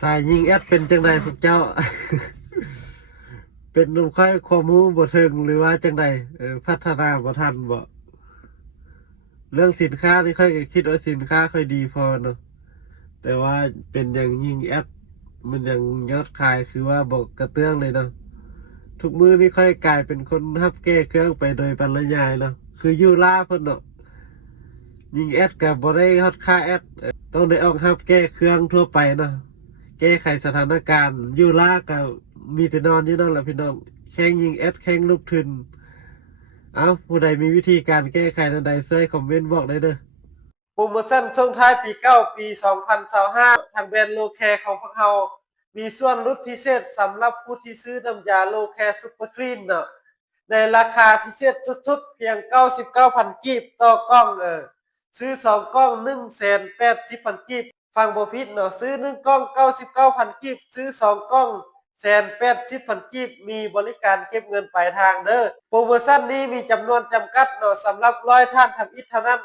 สายยิงแอดเป็นจังใดพวกเจ้า เป็นนุ่มค่อยความรู้บ่ถึงหรือว่าจังใดพัฒนาบ่ทันบ่เรื่องสินค้านี่ค่อยก็คิดว่าสินค้าค่อยดีพอเนาะแต่ว่าเป็นอย่างยิงแอดมันยังยอดขายคือว่าบอกกระเตื้องเลยเนาะทุกมือนี่ค่อยกลายเป็นคนรับแก้เครื่องไปโดยปริยายเนาะคืออยู่ล่าเพิ่นเนาะยิงแอดกับบ่ได้ฮอดค่าแอดต้องได้ออกรับแก้เครื่องทั่วไปเนาะแก้ไขสถานการณ์อยู่ล่ากับมีแต่นอนอยู่นั่นแหละพี่น้องแข่งยิงแอดแข่งลูกทุนเอาผู้ใดมีวิธีการแก้ไขใดๆช่วยคอมเมนต์บอกได้เด้อโปรโมชั่นส่งท้ายปีเก้าปี2025ทางแบรนด์โลแคร์ของพวกเรามีส่วนลดพิเศษสำหรับผู้ที่ซื้อน้ำยาโลแคร์ซุปเปอร์คลีนเนาะในราคาพิเศษสุดๆเพียง 99,000 กีบต่อกล่องซื้อ2กล้อง 180,000 กีบฟังบ่ผิดเนาะซื้อ1กล้อง 99,000 กีบซื้อ2กล้อง180,000 กีบมีบริการเก็บเงินปลายทางเด้อโปรโมชั่นนี้มีจำนวนจำกัดเนาะสำหรับ100ท่านทำอิฐเท่านั้น